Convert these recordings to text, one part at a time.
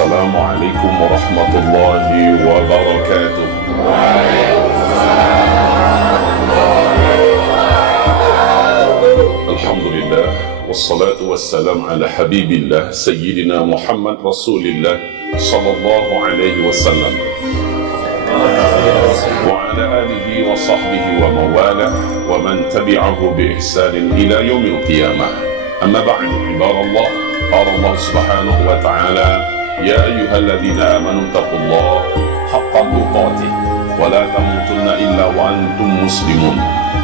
Assalamualaikum warahmatullahi wabarakatuh. Alhamdulillah, wassalatu wassalam ala habibillah Sayyidina Muhammad Rasulillah sallallahu alaihi wasallam wa ala alihi wa sahbihi wa mawalah wa man tabi'ahu bi ihsanin ila yaumil qiyamah. Amma ba'du, ibadallah, qala Allah subhanahu wa ta'ala: يا أيها الذين آمنوا اتقوا الله حق تقاته ولا تموتن إلا وأنتم مسلمون.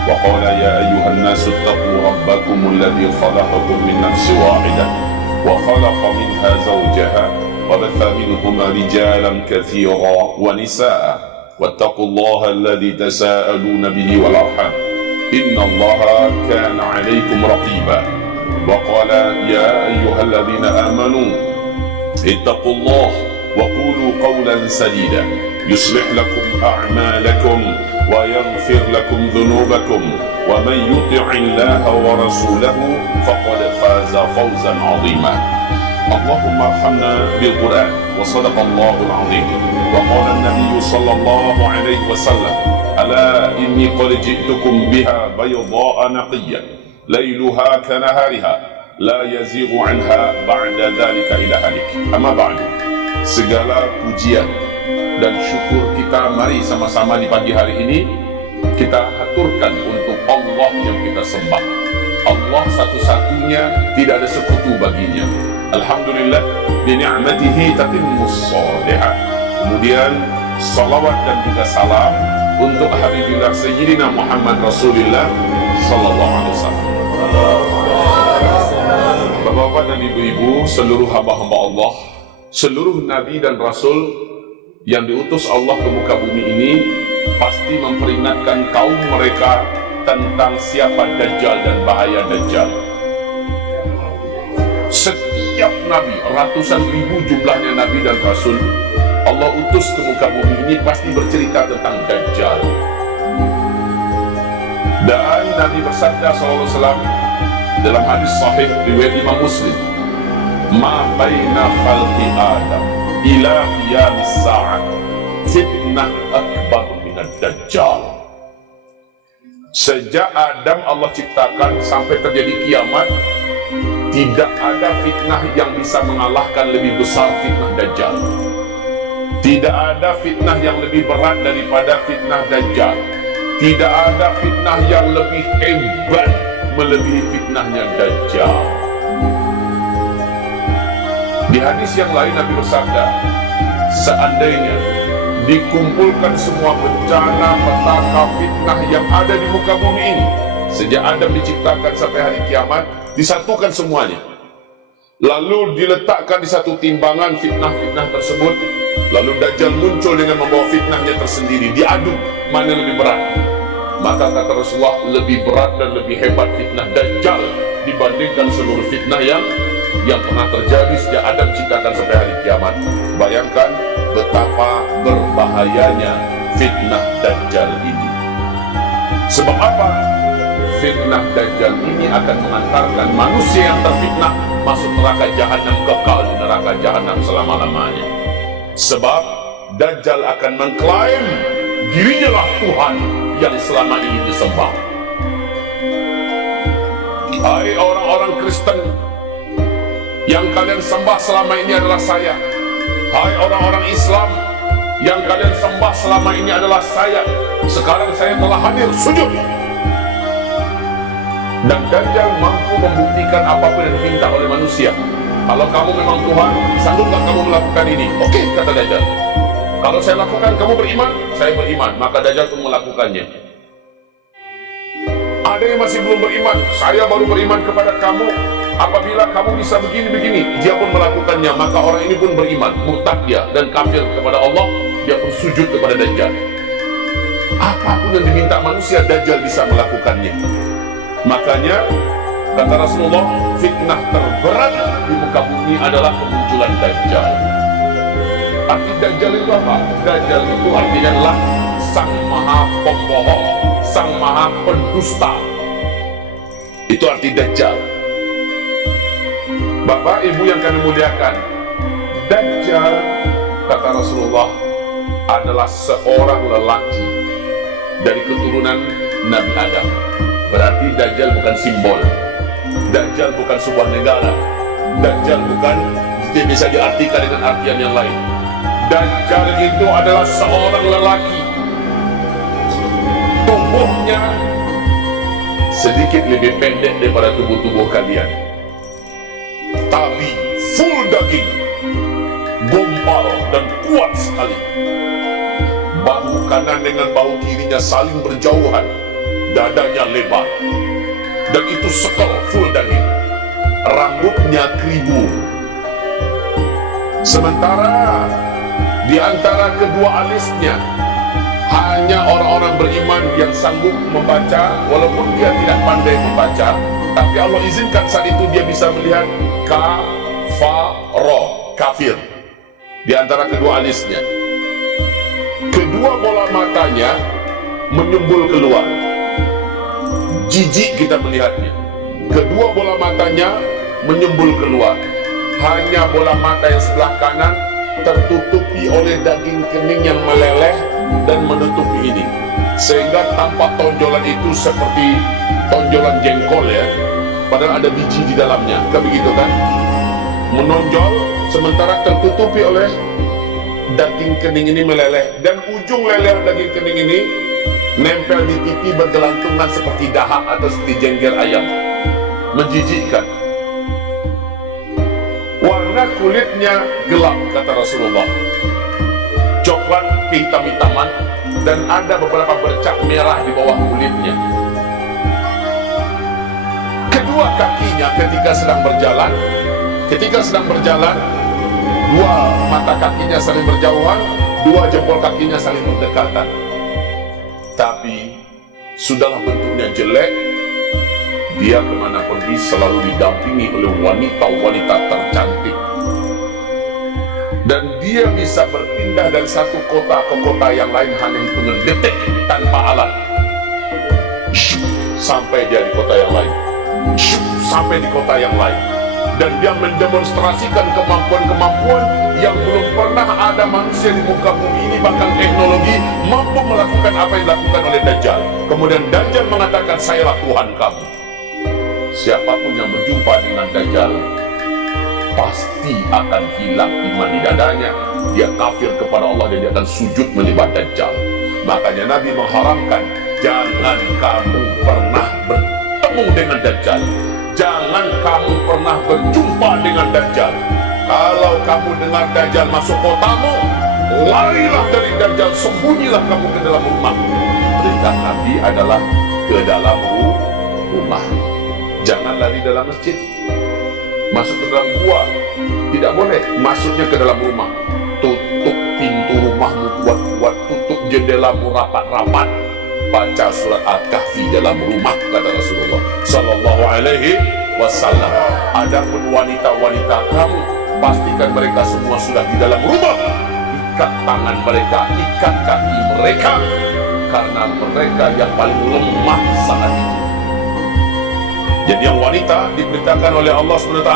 وقال: يا أيها الناس اتقوا ربكم الذي خلقكم من نفس واحدة وخلق منها زوجها وبث منهما رجالا كثيرا ونساء واتقوا الله الذي تساءلون به والأرحام إن الله كان عليكم رقيبا. وقال: يا أيها الذين آمنوا اتقوا الله وقولوا قولا سديدا يصلح لكم أعمالكم ويغفر لكم ذنوبكم ومن يطع الله ورسوله فقد فاز فوزا عظيما. اللهم ارحمنا بالقرآن وصدق الله العظيم. وقال النبي صلى الله عليه وسلم: ألا إني قد جئتكم بها بيضاء نقية ليلها كنهارها la yazighu anha ba'da dhalika ila halik. Amma ba'du, segala pujian dan syukur kita mari sama-sama di pagi hari ini kita haturkan untuk Allah yang kita sembah. Allah satu-satunya, tidak ada sekutu baginya. Alhamdulillah, bi ni'matihi tatimmus shalihat. Kemudian salawat dan juga salam untuk Habibillah Sayyidina Muhammad Rasulullah sallallahu alaihi wasallam. Bapak-bapak dan ibu-ibu, seluruh hamba-hamba Allah, seluruh nabi dan rasul yang diutus Allah ke muka bumi ini pasti memperingatkan kaum mereka tentang siapa Dajjal dan bahaya Dajjal. Setiap nabi, ratusan ribu jumlahnya nabi dan rasul Allah utus ke muka bumi ini pasti bercerita tentang Dajjal. Dan Nabi bersabda sallallahu alaihi wasallam dalam hadis sahih riwayat Imam Muslim: "Ma baina khalqi Adam ila qiyamis sa'ah fitnah akbar minad Dajjal." Sejak Adam Allah ciptakan sampai terjadi kiamat, tidak ada fitnah yang bisa mengalahkan lebih besar fitnah Dajjal. Tidak ada fitnah yang lebih berat daripada fitnah Dajjal. Tidak ada fitnah yang lebih hebat melebihi fitnahnya Dajjal. Di hadis yang lain Nabi bersabda, seandainya dikumpulkan semua bencana, petaka, fitnah yang ada di muka bumi ini sejak Adam diciptakan sampai hari kiamat, disatukan semuanya, lalu diletakkan di satu timbangan fitnah-fitnah tersebut, lalu Dajjal muncul dengan membawa fitnahnya tersendiri, diadu mana lebih berat, maka kata Rasulullah, lebih berat dan lebih hebat fitnah Dajjal dibandingkan seluruh fitnah yang pernah terjadi sejak Adam ciptakan sampai hari kiamat. Bayangkan betapa berbahayanya fitnah Dajjal ini. Sebab apa? Fitnah Dajjal ini akan mengantarkan manusia yang terfitnah masuk neraka jahanam, kekal di neraka jahanam selama-lamanya. Sebab Dajjal akan mengklaim dirinya lah Tuhan yang selama ini disembah. Hai orang-orang Kristen yang kalian sembah selama ini adalah saya. Hai orang-orang Islam yang kalian sembah selama ini adalah saya. Sekarang saya telah hadir sujud. Dan Dajjal mampu membuktikan apapun yang diminta oleh manusia. Kalau kamu memang Tuhan, sanggupkah kamu melakukan ini? Oke, kata Dajjal. Kalau saya lakukan, kamu beriman? Saya beriman. Maka Dajjal pun melakukannya. Ada yang masih belum beriman? Saya baru beriman kepada kamu. Apabila kamu bisa begini-begini, dia pun melakukannya. Maka orang ini pun beriman. Murtad dia dan kafir kepada Allah. Dia pun sujud kepada Dajjal. Apapun yang diminta manusia, Dajjal bisa melakukannya. Makanya kata Rasulullah, fitnah terberat di muka bumi adalah kemunculan Dajjal. Arti Dajjal itu apa? Dajjal itu artinya adalah sang maha pembohong, sang maha pendusta. Itu arti Dajjal. Bapak Ibu yang kami muliakan, Dajjal, kata Rasulullah, adalah seorang lelaki dari keturunan Nabi Adam. Berarti Dajjal bukan simbol, Dajjal bukan sebuah negara, Dajjal bukan bisa diartikan dengan artian yang lain. Dajjal itu adalah seorang lelaki, tubuhnya sedikit lebih pendek daripada tubuh-tubuh kalian, tapi full daging, gombal dan kuat sekali. Bahu kanan dengan bahu kirinya saling berjauhan, dadanya lebar, dan itu sekal full daging. Rambutnya keribu. Sementara di antara kedua alisnya hanya orang-orang beriman yang sanggup membaca, walaupun dia tidak pandai membaca, tapi Allah izinkan saat itu dia bisa melihat kafaro, kafir, di antara kedua alisnya. Kedua bola matanya menyembul keluar, jijik kita melihatnya. Kedua bola matanya menyembul keluar, hanya bola mata yang sebelah kanan tertutupi oleh daging kening yang meleleh dan menutupi ini, sehingga tampak tonjolan itu seperti tonjolan jengkol ya, padahal ada biji di dalamnya, kan begitu kan? Menonjol sementara tertutupi oleh daging kening ini meleleh, dan ujung leleh daging kening ini nempel di pipi bergelantungan seperti dahak atau seperti jengger ayam. Menjijikkan. Warna kulitnya gelap, kata Rasulullah, coklat kehitam-hitaman, dan ada beberapa bercak merah di bawah kulitnya. Kedua kakinya ketika sedang berjalan, dua mata kakinya saling berjauhan, dua jempol kakinya saling berdekatan. Tapi sudahlah bentuknya jelek, dia kemana pergi selalu didampingi oleh wanita-wanita tercantik. Dan dia bisa berpindah dari satu kota ke kota yang lain hanya hitungan detik tanpa alat. Sampai dia di kota yang lain, sampai di kota yang lain. Dan dia mendemonstrasikan kemampuan-kemampuan yang belum pernah ada manusia di muka bumi ini, bahkan teknologi mampu melakukan apa yang dilakukan oleh Dajjal. Kemudian Dajjal mengatakan, "Sayalah Tuhan kamu." Siapapun yang berjumpa dengan Dajjal pasti akan hilang iman di dadanya. Dia kafir kepada Allah dan dia akan sujud menyembah Dajjal. Makanya Nabi mengharamkan, jangan kamu pernah bertemu dengan Dajjal, jangan kamu pernah berjumpa dengan Dajjal. Kalau kamu dengar Dajjal masuk kotamu, larilah dari Dajjal, sembunyilah kamu ke dalam rumah. Perintah Nabi adalah ke dalam rumah. Jangan lari dalam masjid, masuk ke dalam gua, tidak boleh. Masuknya ke dalam rumah, tutup pintu rumahmu kuat-kuat, tutup jendelamu rapat-rapat, baca surat Al-Kahfi dalam rumah, kata Rasulullah Sallallahu Alaihi Wasallam. Adapun wanita-wanita kamu, pastikan mereka semua sudah di dalam rumah. Ikat tangan mereka, ikat kaki mereka, karena mereka yang paling lemah saat itu. Jadi yang wanita diperintahkan oleh Allah SWT,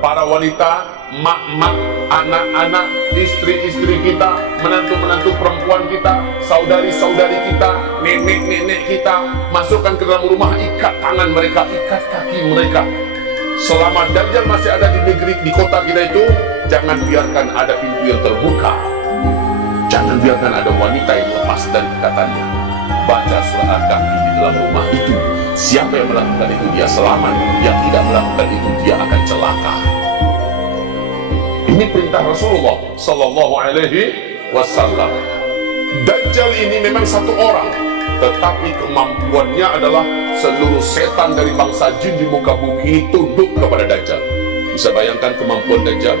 para wanita, mak-mak, anak-anak, istri-istri kita, menantu-menantu perempuan kita, saudari-saudari kita, nenek-nenek kita, masukkan ke dalam rumah, ikat tangan mereka, ikat kaki mereka. Selama Dajjal masih ada di negeri, di kota kita itu, jangan biarkan ada pintu yang terbuka, jangan biarkan ada wanita yang lepas dari ikatannya. Baca surah Al-Kahfi di dalam rumah itu. Siapa yang melakukan itu dia selamat, yang tidak melakukan itu dia akan celaka. Ini perintah Rasulullah Sallallahu Alaihi Wasallam. Dajjal ini memang satu orang, tetapi kemampuannya adalah seluruh setan dari bangsa jin di muka bumi ini tunduk kepada Dajjal. Bisa bayangkan kemampuan Dajjal?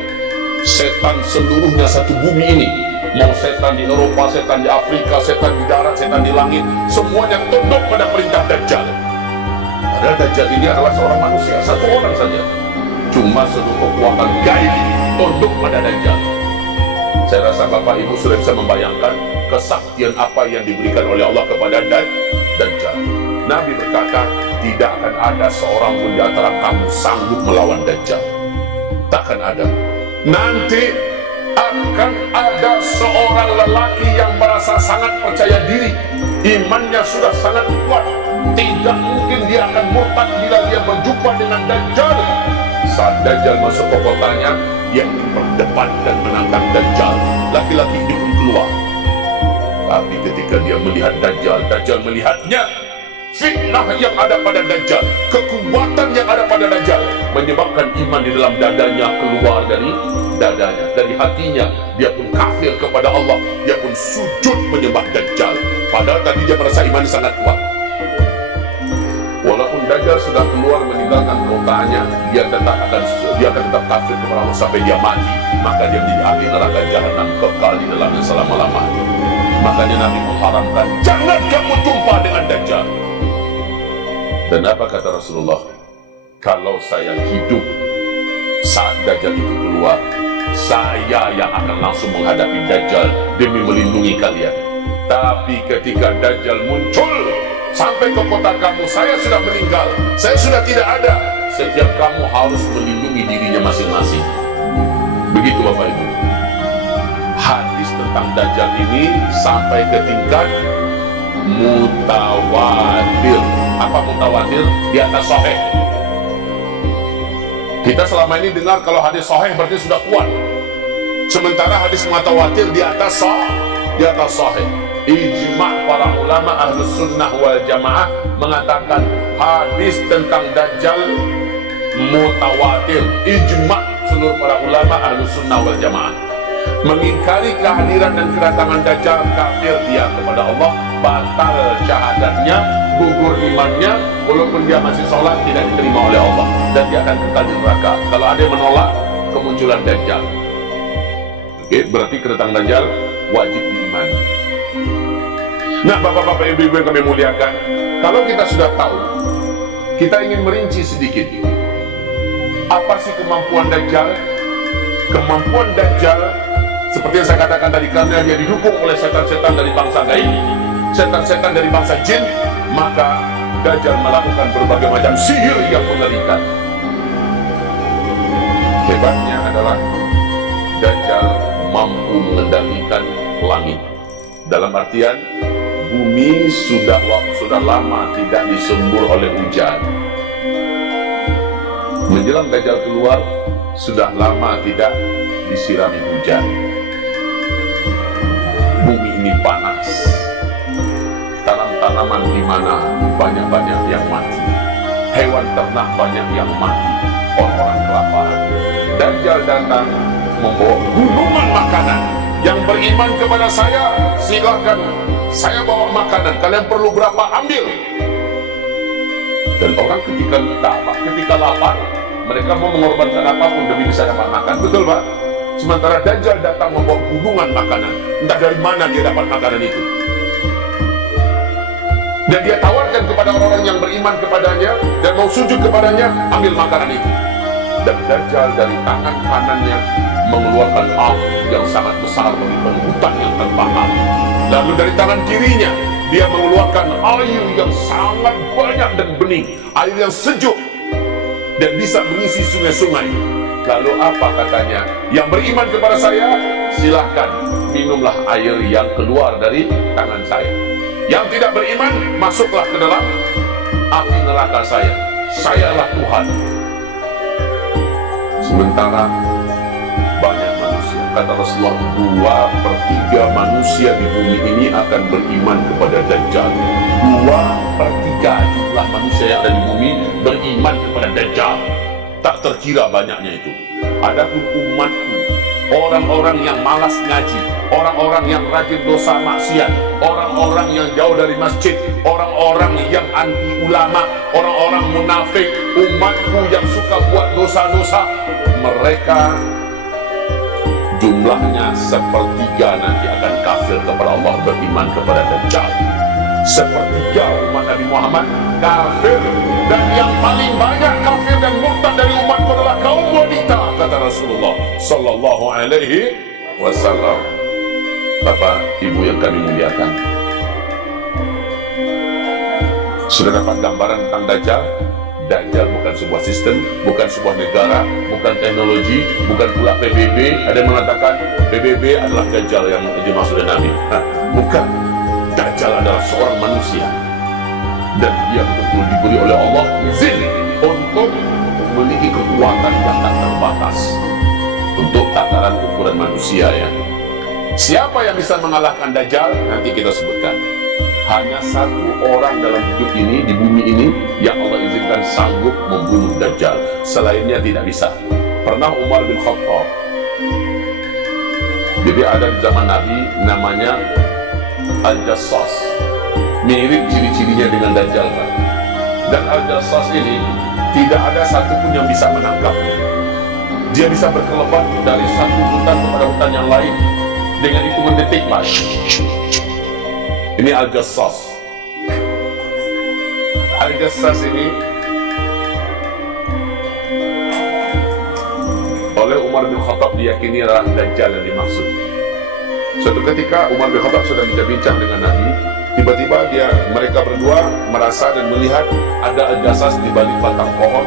Setan seluruhnya satu bumi ini, mau setan di Eropa, setan di Afrika, setan di darat, setan di langit, semuanya tunduk pada perintah Dajjal. Padahal Dajjal ini adalah seorang manusia, satu orang saja. Cuma seluruh kekuatan gaib tunduk pada Dajjal. Saya rasa Bapak Ibu sudah bisa membayangkan kesaktian apa yang diberikan oleh Allah kepada Dajjal. Nabi berkata, tidak akan ada seorang pun di antara kamu sanggup melawan Dajjal. Takkan ada. Nanti Bahkan ada seorang lelaki yang merasa sangat percaya diri, imannya sudah sangat kuat, tidak mungkin dia akan murtad bila dia berjumpa dengan Dajjal. Saat Dajjal masuk ke kotanya, dia ingin berdebat dan menantang Dajjal. Laki-laki ini pun keluar. Tapi ketika dia melihat Dajjal, Dajjal melihatnya. Fitnah yang ada pada Dajjal, kekuatan yang ada pada Dajjal menyebabkan iman di dalam dadanya keluar dari dadanya, dari hatinya. Dia pun kafir kepada Allah, dia pun sujud menyembah Dajjal. Padahal tadi dia merasa iman sangat kuat. Walaupun Dajjal sudah keluar meninggalkan kotanya, dia akan tetap kafir kepada Allah sampai dia mati. Maka dia menjadi ahli neraka jahanam, kekal di dalamnya selama-lamanya. Makanya Nabi mengharamkan, jangan kamu jumpa dengan Dajjal. Dan apa kata Rasulullah? Kalau saya hidup saat Dajjal itu keluar, saya yang akan langsung menghadapi Dajjal demi melindungi kalian. Tapi ketika Dajjal muncul sampai ke kota kamu, saya sudah meninggal, saya sudah tidak ada. Setiap kamu harus melindungi dirinya masing-masing. Begitu Bapak Ibu. Hadis tentang Dajjal ini sampai ke tingkat mutawatir. Apa mutawatir? Di atas sahih. Kita selama ini dengar kalau hadis sahih berarti sudah kuat. Sementara hadis mutawatir di atas sahih. Ijma' para ulama Ahlus Sunnah wal Jamaah mengatakan hadis tentang Dajjal mutawatir. Ijma' seluruh para ulama Ahlus Sunnah wal Jamaah. Mengingkari kehadiran dan kedatangan Dajjal, kafir dia kepada Allah, batal syahadatnya, gugur imannya, walaupun dia masih sholat tidak diterima oleh Allah, dan dia akan kekal di neraka kalau ada yang menolak kemunculan Dajjal. Oke, berarti kedatangan Dajjal wajib diimani. Nah, bapak-bapak, ibu-ibu yang kami muliakan, kalau kita sudah tahu, kita ingin merinci sedikit apa sih kemampuan Dajjal. Kemampuan Dajjal, seperti yang saya katakan tadi, karena dia didukung oleh setan-setan dari bangsa gaib, setan-setan dari bangsa jin, maka Dajjal melakukan berbagai macam sihir yang mengerikan. Hebatnya adalah Dajjal mampu mengendalikan langit. Dalam artian, bumi sudah lama tidak disembur oleh hujan. Menjelang Dajjal keluar, sudah lama tidak disirami hujan. Bumi ini panas, tanam-tanaman di mana banyak-banyak yang mati, hewan ternak banyak yang mati, orang-orang kelaparan. Dajjal datang membawa gunungan makanan. Yang beriman kepada saya, silakan, saya bawa makanan, kalian perlu berapa ambil. Dan orang ketika lapar, mereka mau mengorbankan apapun demi bisa dapat makan. Betul Pak? Sementara Dajjal datang membawa gunungan makanan. Entah dari mana dia dapat makanan itu. Dan dia tawarkan kepada orang-orang yang beriman kepadanya dan mau sujud kepadanya, ambil makanan itu. Dan Dajjal dari tangan kanannya mengeluarkan api yang sangat besar menimbun hutan yang terbakar. Lalu dari tangan kirinya dia mengeluarkan air yang sangat banyak dan bening, air yang sejuk dan bisa mengisi sungai-sungai. Lalu apa katanya? Yang beriman kepada saya, silahkan minumlah air yang keluar dari tangan saya. Yang tidak beriman, masuklah ke dalam api neraka saya. Sayalah Tuhan. Sementara banyak manusia, kata Rasulullah, 2/3 manusia di bumi ini akan beriman kepada Dajjal. 2/3 jumlah manusia yang ada di bumi beriman kepada Dajjal. Tak terkira banyaknya itu. Adapun umatku, orang-orang yang malas ngaji, orang-orang yang rajin dosa maksiat, orang-orang yang jauh dari masjid, orang-orang yang anti ulama, orang-orang munafik, umatku yang suka buat dosa-dosa, mereka jumlahnya 1/3 nanti akan kafir kepada Allah, beriman kepada Dajjal. 1/3 umat Nabi Muhammad kafir, dan yang paling banyak kafir dan murtad dari umatku adalah kaum wanita, kata Rasulullah Sallallahu Alaihi Wasallam. Bapak Ibu yang kami muliakan, sudah dapat gambaran tentang Dajjal? Dajjal bukan sebuah sistem, bukan sebuah negara, bukan teknologi, bukan pula PBB. Ada yang mengatakan PBB adalah Dajjal yang dimaksud Nabi. Bukan. Dajjal adalah seorang manusia, dan dia betul-betul diberi oleh Allah izin untuk memiliki kekuatan yang tak terbatas untuk takaran ukuran manusia ya. Siapa yang bisa mengalahkan Dajjal? Nanti kita sebutkan. Hanya satu orang dalam hidup ini, di bumi ini, yang Allah izinkan sanggup membunuh Dajjal. Selainnya tidak bisa. Pernah Umar bin Khattab. Jadi ada di zaman Nabi namanya Al-Jassas. Mirip ciri-cirinya dengan Dajjal kan? Dan Al-Jassas ini tidak ada satupun yang bisa menangkapnya. Dia bisa berkelebat dari satu hutan kepada hutan yang lain dengan hitungan detik lah. Ini Al-Jassas. Al-Jassas ini oleh Umar bin Khattab diyakini adalah Dajjal yang dimaksud. Suatu ketika Umar bin Khattab sedang bincang-bincang dengan Nabi. Tiba-tiba mereka berdua merasa dan melihat ada Al-Jassas di balik batang pohon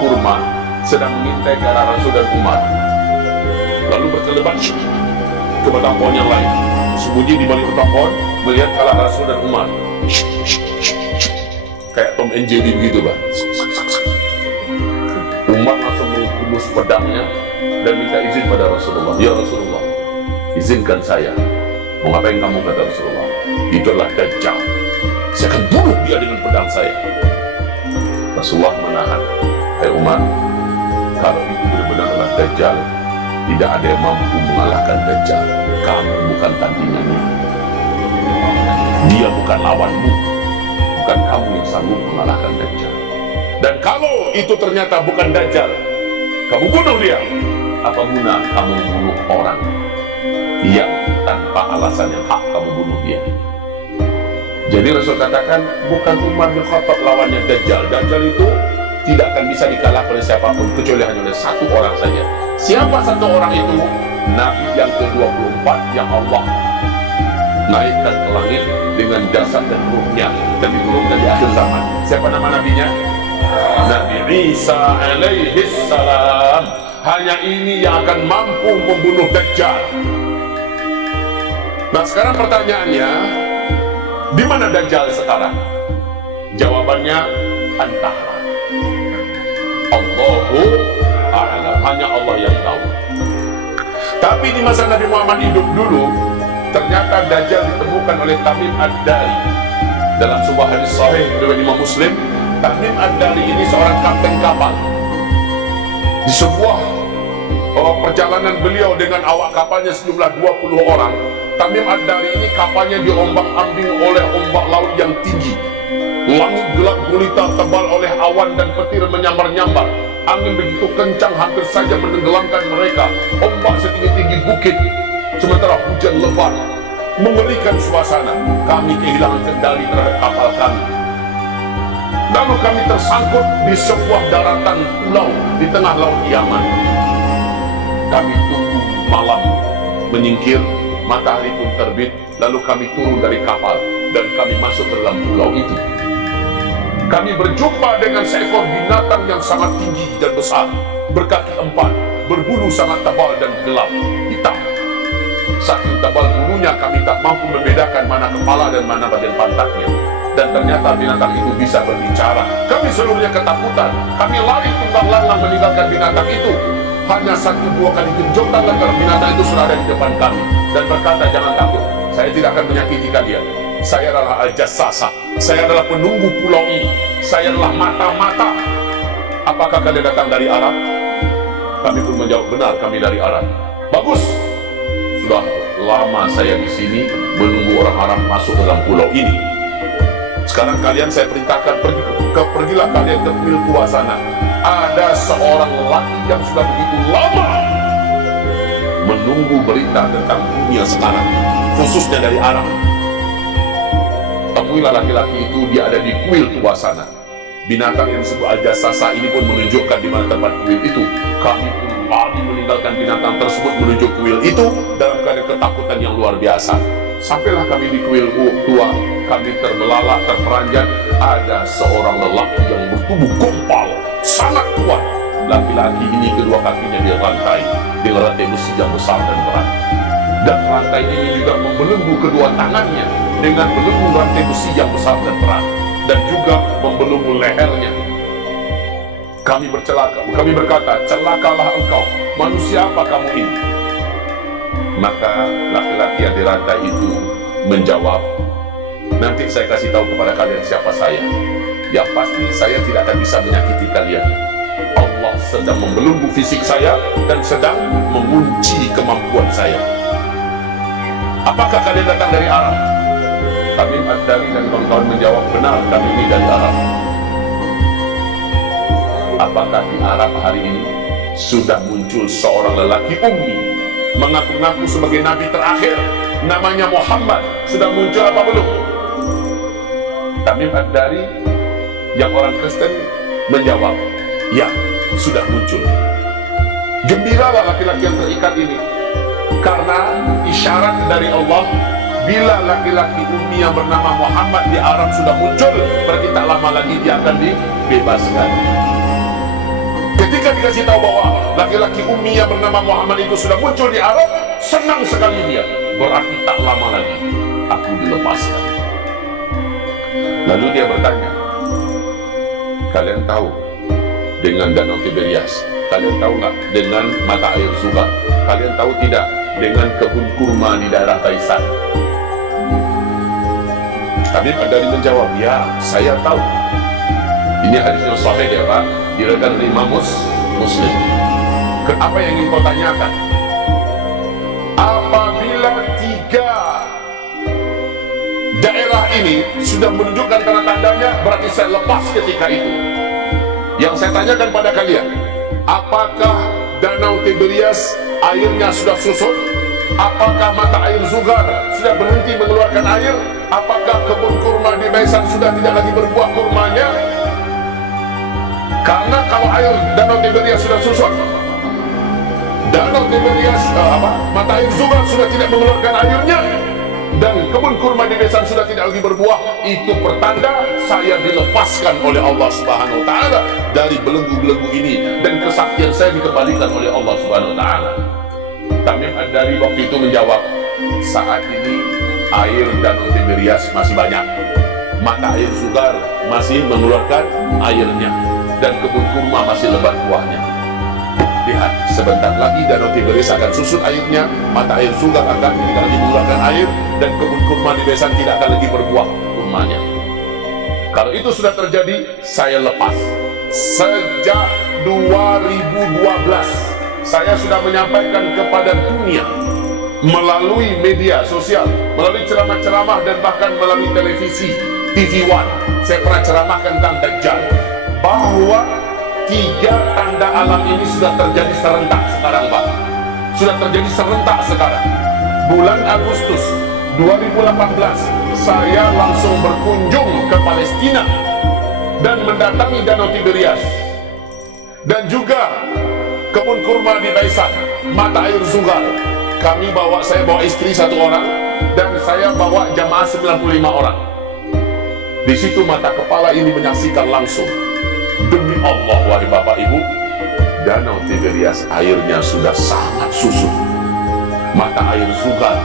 kurma sedang mengintai ke arah Rasul dan Umar. Lalu berkelebat ke batang pohon yang lain, sembunyi di balik batang pohon, melihat ke arah Rasul dan Umar. Kayak Tom and Jerry begitu, Pak. Umar langsung menghunus pedangnya dan minta izin pada Rasulullah. Ya Rasulullah, izinkan saya. Mau ngapain kamu, kata Rasulullah? Itu adalah Dajjal. Saya akan bunuh dia dengan pedang saya. Rasulullah menahan. Hai Umar, kalau itu benar-benar adalah Dajjal, tidak ada yang mampu mengalahkan Dajjal. Kamu bukan tandingannya. Dia bukan lawanmu. Bukan kamu yang sanggup mengalahkan Dajjal. Dan kalau itu ternyata bukan Dajjal, kamu bunuh dia. Apa guna kamu membunuh orang yang tanpa alasan yang hak kamu bunuh dia? Jadi Rasul katakan bukan Umar bin Khattab lawannya Dajjal. Dajjal itu tidak akan bisa dikalahkan oleh siapapun kecuali hanya oleh satu orang saja. Siapa satu orang itu? Nabi yang ke-24 yang Allah naikkan ke langit dengan jasad dan ruhnya dan diturunkan di akhir zaman. Siapa nama nabinya? Nabi Isa alaihi salam. Hanya ini yang akan mampu membunuh Dajjal. Nah sekarang pertanyaannya, di mana Dajjal sekarang? Jawabannya entah. Allahu a'lam, hanya Allah yang tahu. Tapi di masa Nabi Muhammad hidup dulu, ternyata Dajjal ditemukan oleh Tamim Ad-Dari. Dalam sebuah hadis sahih riwayat Imam Muslim, Tamim Ad-Dari ini seorang kapten kapal. Di sebuah perjalanan beliau dengan awak kapalnya sejumlah 20 orang, Tamim Ad-Dari ini kapalnya diombang-ambing oleh ombak laut yang tinggi. Langit gelap gulita tebal oleh awan dan petir menyambar-nyambar. Angin begitu kencang hampir saja menenggelamkan mereka. Ombak setinggi-tinggi bukit, sementara hujan lebat mengerikan suasana. Kami kehilangan kendali terhadap kapal kami. Lalu kami tersangkut di sebuah daratan pulau di tengah laut Yaman. Kami tunggu malam menyingkir, matahari pun terbit, lalu kami turun dari kapal dan kami masuk ke dalam pulau itu. Kami berjumpa dengan seekor binatang yang sangat tinggi dan besar, berkaki 4, berbulu sangat tebal dan gelap hitam. Saking tebal bulunya kami tak mampu membedakan mana kepala dan mana bagian pantatnya. Dan ternyata binatang itu bisa berbicara. Kami seluruhnya ketakutan. Kami lari tunggang-langgang meninggalkan binatang itu. Hanya 1-2 kali genjotan leher, binatang itu sudah ada di depan kami dan berkata, jangan takut, saya tidak akan menyakiti kalian. Saya adalah Al-Jassasa. Saya adalah penunggu pulau ini. Saya adalah mata-mata. Apakah kalian datang dari Arab? Kami pun menjawab, benar, kami dari Arab. Bagus. Sudah lama saya di sini menunggu orang Arab masuk ke dalam pulau ini. Sekarang kalian saya perintahkan pergilah kalian ke kuil tua sana. Ada seorang lelaki yang sudah begitu lama menunggu berita tentang dunia sekarang, khususnya dari Arab. Temuilah laki-laki itu, dia ada di kuil tua sana. Binatang yang disebut Al-Jassasa ini pun menunjukkan di mana tempat kuil itu. Kami pun lari meninggalkan binatang tersebut menuju kuil itu dalam keadaan ketakutan yang luar biasa. sampailah kami di kuil tua, kami terbelalak, terperanjat. Ada seorang lelaki yang bertubuh gompal, sangat kuat. Laki-laki ini kedua kakinya dirantai dengan rantai besi yang besar dan berat. Dan rantai ini juga membelenggu kedua tangannya dengan belenggu rantai besi yang besar dan berat. Dan juga membelenggu lehernya. Kami berkata, celakalah engkau, manusia apa kamu ini? Maka laki-laki yang dirantai itu menjawab, nanti saya kasih tahu kepada kalian siapa saya. Yang pasti saya tidak akan bisa menyakiti kalian. Allah sedang membelenggu fisik saya dan sedang mengunci kemampuan saya. Apakah kalian datang dari Arab? Tamim Ad-Dari dan kawan-kawan menjawab, benar, kami ini dari Arab. Apakah di Arab hari ini sudah muncul seorang lelaki ummi mengaku-ngaku sebagai nabi terakhir, namanya Muhammad, sudah muncul apa belum? Tamim Ad-Dari yang orang Kristen menjawab, ya, sudah muncul. Gembiralah laki-laki yang terikat ini, karena isyarat dari Allah, bila laki-laki ummi yang bernama Muhammad di Arab sudah muncul, berarti tak lama lagi dia akan dibebaskan. Ketika dikasih tahu bahwa laki-laki ummi yang bernama Muhammad itu sudah muncul di Arab, senang sekali dia. Berarti tak lama lagi aku dilepaskan. Lalu dia bertanya, kalian tahu dengan Danau Tiberias? Kalian tahu nggak dengan mata air Zuhar? Kalian tahu tidak dengan kebun kurma di daerah Taisan? Tamim Ad-Dari menjawab, ya, saya tahu. Ini hadisnya sahih ya Pak, diriwayatkan oleh Imam Muslim. Apa yang ingin kau tanyakan? Apabila 3 daerah ini sudah menunjukkan tanda-tandanya, berarti saya lepas ketika itu. Yang saya tanyakan pada kalian, apakah Danau Tiberias airnya sudah susut? Apakah mata air Zuhar sudah berhenti mengeluarkan air? Apakah kebun kurma di Baisan sudah tidak lagi berbuah kurmanya? Karena kalau air Danau Tiberias sudah susut, Danau Tiberias, mata air Zuhar sudah tidak mengeluarkan airnya, dan kebun kurma di Baisan sudah tidak lagi berbuah, itu pertanda saya dilepaskan oleh Allah Subhanahu wa Ta'ala dari belenggu-belenggu ini, dan kesaktian saya dikembalikan oleh Allah Subhanahu wa Ta'ala. Tamim Ad-Dari waktu itu menjawab, saat ini air Danau Tiberias masih banyak, mata air Zuhar masih mengeluarkan airnya, dan kebun kurma masih lebat buahnya. Lihat, sebentar lagi Danau Tiberias akan susut airnya, mata air Zuhar akan tidak lagi mengeluarkan air, dan kebun kurma di Baisan tidak akan lagi berbuah kurmanya. Kalau itu sudah terjadi, saya lepas. Sejak 2012 saya sudah menyampaikan kepada dunia melalui media sosial, melalui ceramah-ceramah, dan bahkan melalui televisi TV One. Saya pernah ceramahkan tentang Dajjal, bahwa 3 tanda alam ini sudah terjadi serentak sekarang Pak. Sudah terjadi serentak sekarang. Bulan Agustus 2018 saya langsung berkunjung ke Palestina dan mendatangi Danau Tiberias, dan juga kebun kurma di Baisan, mata air Zuhar. Saya bawa istri 1 orang, dan saya bawa jamaah 95 orang. Di situ mata kepala ini menyaksikan langsung. Demi Allah, wahai Bapak Ibu, Danau Tiberias airnya sudah sangat susut. Mata air Zuhar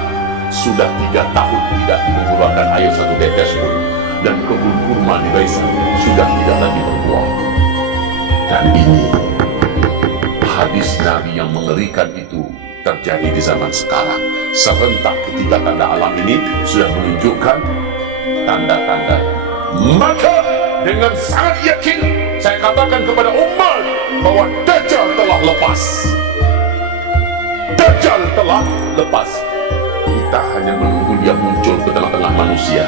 sudah 3 tahun tidak mengeluarkan air 1 tetes pun, dan kebun kurma di Baisan sudah tidak lagi berbuah. Dan ini hadis Nabi yang mengerikan itu terjadi di zaman sekarang. Serentak ketiga tanda alam ini sudah menunjukkan tanda-tandanya. Maka dengan sangat yakin saya katakan kepada umat bahwa Dajjal telah lepas. Dajjal telah lepas. Kita hanya menunggu dia muncul ke tengah-tengah manusia.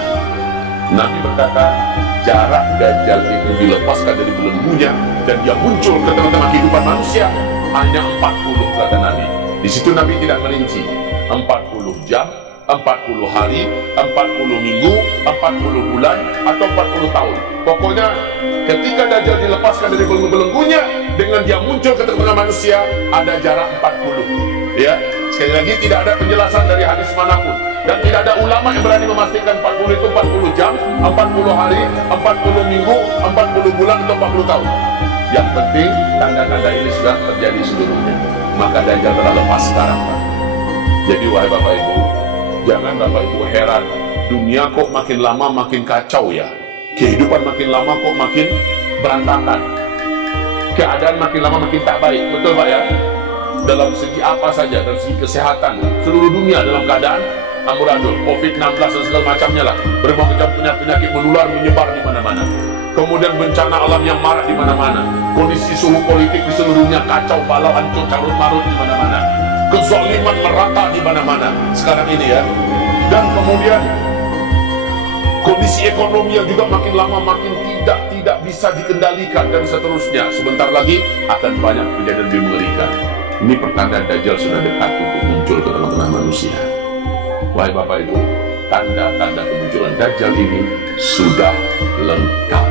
Nabi berkata, jarak Dajjal itu dilepaskan dari belenggunya dan dia muncul ke tengah-tengah kehidupan manusia hanya 40, kata Nabi. Di situ Nabi tidak merinci 40 jam, 40 hari, 40 minggu, 40 bulan, atau 40 tahun. Pokoknya ketika Dajjal dilepaskan dari belenggu-belenggunya, dengan dia muncul ke tengah-tengah manusia, ada jarak 40. Ya, sekali lagi tidak ada penjelasan dari hadis manapun. Dan tidak ada ulama yang berani memastikan 40 itu 40 jam, 40 hari, 40 minggu, 40 bulan, atau 40 tahun. Yang penting tanda-tanda ini sudah terjadi seluruhnya. Maka Dajjal telah lepas sekarang, Pak. Jadi wahai Bapak Ibu, jangan Bapak Ibu heran, dunia kok makin lama makin kacau ya. Kehidupan makin lama kok makin berantakan. Keadaan makin lama makin tak baik, betul Pak ya? Dalam segi apa saja, dari segi kesehatan, seluruh dunia dalam keadaan amburadul, COVID-19 dan segala macamnya lah. Berbagai macam penyakit menular menyebar di mana-mana. Kemudian bencana alam yang marah di mana-mana. Kondisi suhu politik di seluruh dunia kacau balau, hancur carut marut di mana-mana. Kezaliman merata di mana-mana sekarang ini ya. Dan kemudian kondisi ekonomi yang juga makin lama makin tidak bisa dikendalikan dan seterusnya. Sebentar lagi akan banyak kejadian lebih mengerikan. Ini pertanda Dajjal sudah dekat untuk muncul ke tengah-tengah manusia. Wahai Bapak Ibu, tanda-tanda kemunculan Dajjal ini sudah lengkap.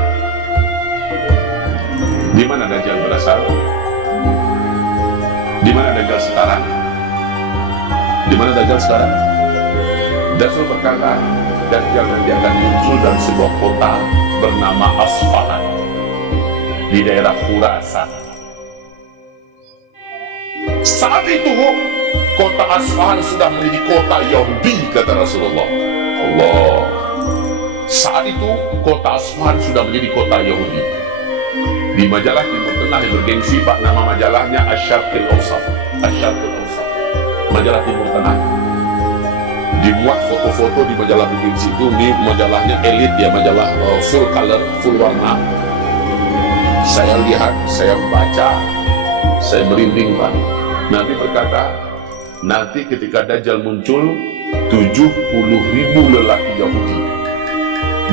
Di mana Dajjal berasal? Di mana Dajjal sekarang? Di mana Dajjal sekarang? Rasul berkata, Dajjal nanti akan muncul dari sebuah kota bernama Asfahan di daerah Khurasan. Saat itu kota Asfahan sudah menjadi kota Yahudi, kata Rasulullah. Allah. Saat itu kota Asfahan sudah menjadi kota Yahudi. Di majalah Timur Tengah yang bergengsi, Pak, nama majalahnya Asy-Syarqul Awsat. Asy-Syarqul Awsat, majalah Timur Tengah. Dimuat foto-foto di majalah bergengsi itu. Ini majalahnya elit ya, majalah full color, full warna. Saya lihat, saya baca, saya merinding, Pak. Nabi berkata, nanti ketika Dajjal muncul, 70.000 lelaki Yahudi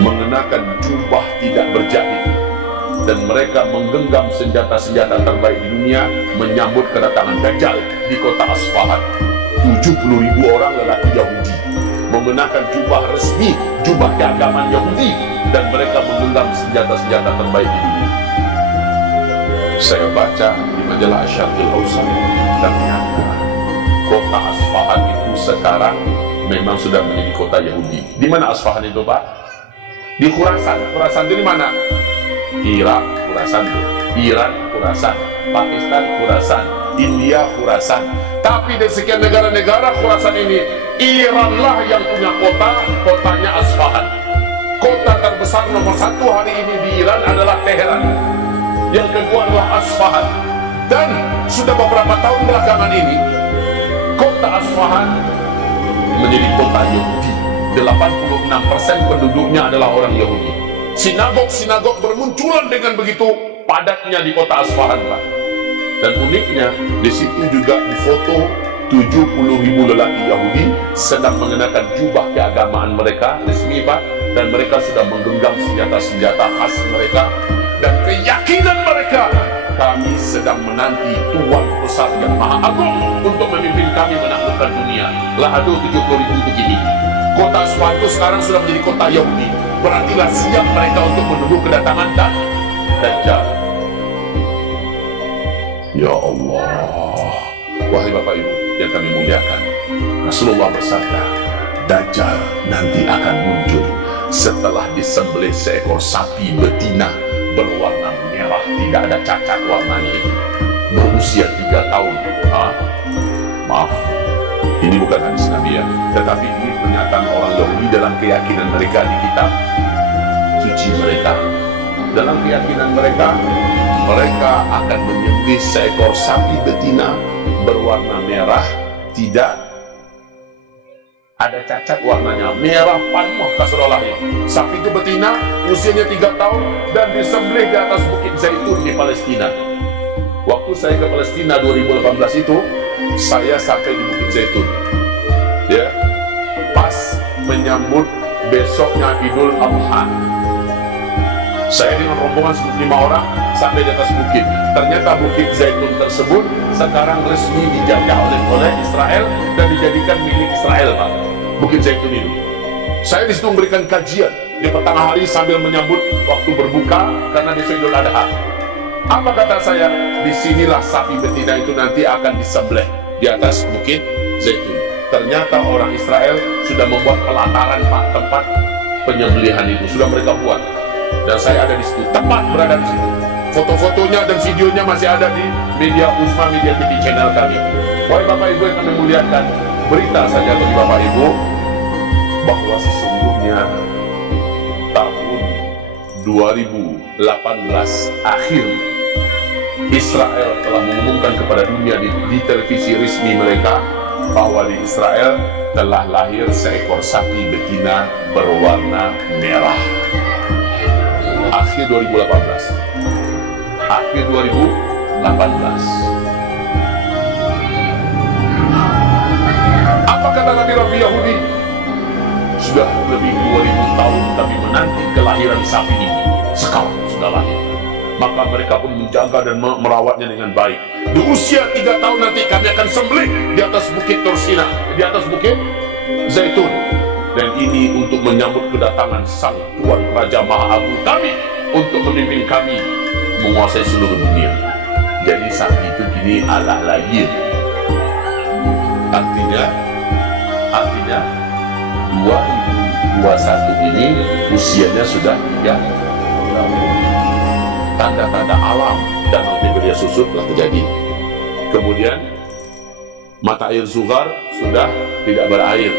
mengenakan jubah tidak berjahit, dan mereka menggenggam senjata-senjata terbaik di dunia menyambut kedatangan Dajjal di kota Asfahan. 70.000 orang lelaki Yahudi mengenakan jubah resmi, jubah keagamaan Yahudi, dan mereka menggenggam senjata-senjata terbaik di dunia. Saya baca di majalah Asy-Syarqul Awsat, ternyata kota Asfahan itu sekarang memang sudah menjadi kota Yahudi. Di mana Asfahan itu, Pak? Di Khurasan. Khurasan itu di mana? Irak, Khurasan. Iran, Khurasan. Pakistan, Khurasan. India, Khurasan. Tapi di sekian negara-negara Khurasan ini, Iranlah yang punya kotanya Asfahan. Kota terbesar nomor 1 hari ini di Iran adalah Teheran. Yang kedua adalah Asfahan. Dan sudah beberapa tahun belakangan ini, kota Asfahan menjadi kota Yahudi. 86% penduduknya adalah orang Yahudi. Sinagog-sinagog bermunculan dengan begitu padatnya di kota Asfahan, Pak. Dan uniknya, di situ juga difoto 70.000 lelaki Yahudi sedang mengenakan jubah keagamaan mereka resmi, Pak. Dan mereka sudah menggenggam senjata-senjata khas mereka dan keyakinan mereka, kami sedang menanti Tuhan besar yang maha agung untuk memimpin kami menaklukkan dunia. Lah aduh, 70.000 begini. Kota Asfahan itu sekarang sudah menjadi kota Yahudi. Berartilah siap mereka untuk menunggu kedatangan Dajjal. Ya Allah, wahai Bapak Ibu yang kami muliakan, Rasulullah bersabda, Dajjal nanti akan muncul setelah disembelih seekor sapi betina berwarna merah, tidak ada cacat warnanya itu, berusia 3 tahun. Maaf, ini bukan hadis Nabi ya, tetapi ini pernyataan orang Yahudi dalam keyakinan mereka di kitab suci mereka. Dalam keyakinan mereka, mereka akan menyembelih seekor sapi betina berwarna merah, tidak ada cacat warnanya, merah panmah kasrolahnya. Sapi itu betina, usianya 3 tahun, dan disembelih di atas Bukit Zaitun di Palestina. Waktu saya ke Palestina 2018 itu, saya sampai di Bukit Zaitun, ya, pas menyambut besoknya Idul Adha. Saya dengan rombongan 5 orang sampai di atas bukit. Ternyata Bukit Zaitun tersebut sekarang resmi dijajah oleh Israel dan dijadikan milik Israel, Pak. Bukit Zaitun itu. Saya disitu memberikan kajian di petang hari sambil menyambut waktu berbuka karena besok Idul Adha. Apa kata saya? Disinilah sapi betina itu nanti akan disembelih di atas Bukit Zaitun. Ternyata orang Israel sudah membuat pelataran Pak, tempat penyembelihan itu sudah mereka buat, dan saya ada di situ, tepat berada di situ. Foto-fotonya dan videonya masih ada di media Uzma Media TV channel kami. Wahai Bapak Ibu yang kami muliakan, berita saja bagi Bapak Ibu bahwa sesungguhnya tahun 2018 akhir Israel telah mengumumkan kepada dunia di televisi resmi mereka bahwa di Israel telah lahir seekor sapi betina berwarna merah. Akhir 2018. Akhir 2018. Apa kata Nabi Yahudi? Sudah lebih 2000 tahun kami menanti kelahiran sapi ini. Sekarang sudah lahir. Maka mereka pun menjaga dan merawatnya dengan baik. Di usia 3 tahun nanti kami akan sembelih di atas bukit Tursina, di atas bukit Zaitun. Dan ini untuk menyambut kedatangan Sang Tuan Raja Maha Agung kami untuk memimpin kami menguasai seluruh dunia. Jadi sapi itu kini Allah lain. Artinya 2021 ini usianya sudah 3 tahun. Tanda-tanda alam Danau Tiberia susut telah terjadi. Kemudian mata air Zuhar sudah tidak berair,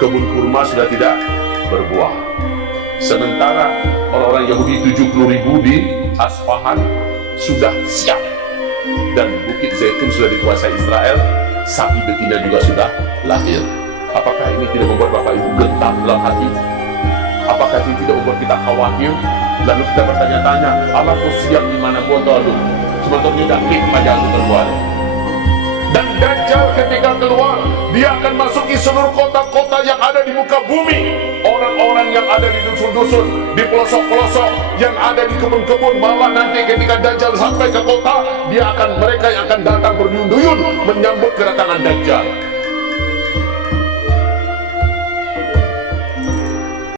kebun kurma sudah tidak berbuah. Sementara orang-orang Yahudi 70.000 di Asfahan sudah siap, dan bukit Zaitun sudah dikuasai Israel. Sapi betina juga sudah lahir. Apakah ini tidak membuat Bapak Ibu gentar dalam hati? Apakah ini tidak membuat kita khawatir? Lalu kita bertanya-tanya, Allah kau siap di mana kau tahu? Sementara tidak klik pada itu keluar. Dan Dajjal ketika keluar, dia akan masuki seluruh kota-kota yang ada di muka bumi. Orang-orang yang ada di dusun-dusun, di pelosok-pelosok, yang ada di kebun-kebun, malah nanti ketika Dajjal sampai ke kota, mereka yang akan datang berduyun-duyun menyambut kedatangan Dajjal.